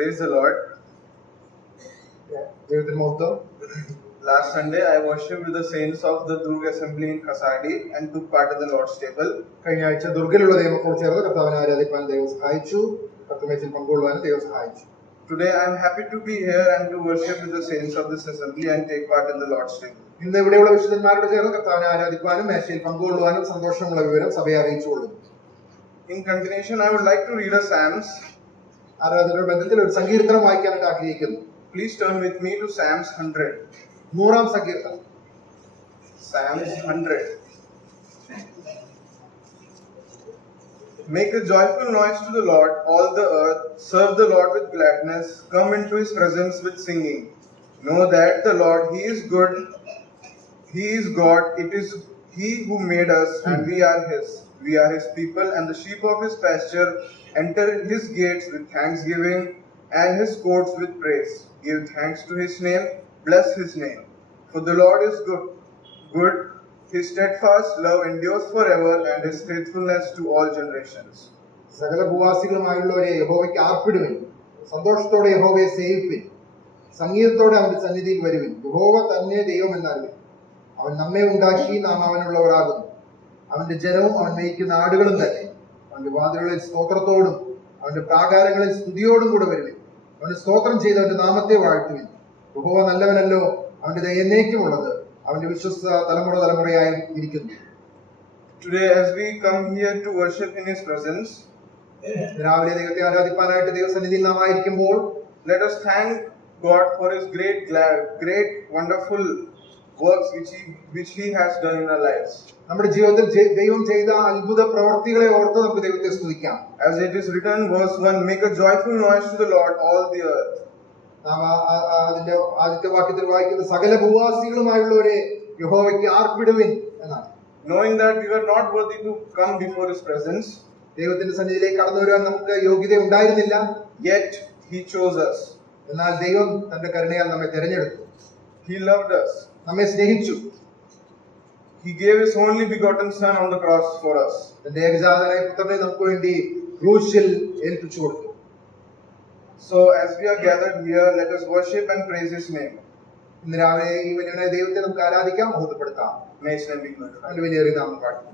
Praise the Lord. Last Sunday I worshipped with the saints of the Durg Assembly in Kasadi and took part in the Lord's table. Today I am happy to be here and to worship with the saints of this assembly and take part in the Lord's table. In continuation, I would like to read a Psalms. Please turn with me to Psalms 100. Psalms 100. Make a joyful noise to the Lord, all the earth. Serve the Lord with gladness. Come into His presence with singing. Know that the Lord, He is good. He is God. It is He who made us, and we are His. We are His people and the sheep of His pasture. Enter His gates with thanksgiving and His courts with praise. Give thanks to His name. Bless His name. For the Lord is good. His steadfast love endures forever, and His faithfulness to all generations. സകല ഭൂവാസികളുമായുള്ളവരെ യഹോവയ്ക്ക് ആർപ്പിടുവിൻ, സന്തോഷത്തോടെ യഹോവയെ സേവിപ്പിൻ, സംഗീതത്തോടെ അവന്റെ സന്നിധിയിൽ വരുവിൻ. യഹോവ തന്നെ ദൈവം എന്നറിവിൻ. അവൻ നമ്മെ ഉണ്ടാക്കി, നാം അവനുള്ളവരാകുന്നു. അവന്റെ ജനവും അവൻ മേയ്ക്കുന്ന ആടുകളും തന്നെ. അവന്റെ വാതിലുകളിൽ സ്തോത്രത്തോടും അവന്റെ പ്രാകാരങ്ങളിൽ സ്തുതിയോടും കൂടെ വരുവിൻ. അവന് സ്തോത്രം ചെയ്ത് അവന്റെ നാമത്തെ വാഴ്ത്തുവിൻ. യഹോവ നല്ലവനല്ലോ, അവന്റെ ദയ എന്നേക്കുമുള്ളത്. അവന്റെ വിശ്വസ്ത തലമുറ തലമുറയായി ഇരിക്കുന്നു. Today, as we come here to worship in His presence, രാവിലെ ദൈവത്തെ ആരാധിപ്പാനായിട്ട് ദൈവസന്നിധിയിൽ നാം ആയിരിക്കുമ്പോൾ, let us thank God for His great, wonderful works which He has done in our lives. നമ്മുടെ ജീവിതത്തിൽ ദൈവം ചെയ്ത അത്ഭുത പ്രവൃത്തികളെ ഓർത്ത് നമുക്ക് ദൈവത്തെ സ്തുതിക്കാം. As it is written, verse 1, make a joyful noise to the Lord, all the earth. നാം അതിന്റെ ആദ്യത്തെ വാക്യത്തിൽ വായിക്കുന്ന സകല ഭൂവാസികളുമായുള്ളവരെ യഹോവയ്ക്ക് ആർപ്പിടുവിൻ എന്നാണ്. Knowing that we were not worthy to come before His presence, ദൈവത്തിന്റെ സന്നിധിയിലേക്ക് കടന്നു വരുവാൻ നമുക്ക് യോഗ്യത ഉണ്ടായിരുന്നില്ല. Yet He chose us. എന്നാൽ ദൈവം തന്റെ കരുണയാൽ നമ്മെ തിരഞ്ഞെടുത്തു. He loved us. നമ്മെ സ്നേഹിച്ചു. He gave His only begotten Son on the cross for us. തന്റെ ഏകജാതനായ പുത്രനെ നമുക്ക് വേണ്ടി ക്രൂശിൽ ഏൽപ്പിച്ചു കൊടുത്തു. So as we are gathered here, let us worship and praise His name. ഇന്ന് രാവിലെ ഈ വലിയ ദൈവത്തെ നമുക്ക് ആരാധിക്കാം, മഹത്വപ്പെടുത്താം. May His name be glorified. അവന്റെ വലിയ നാമം പാടുന്നു.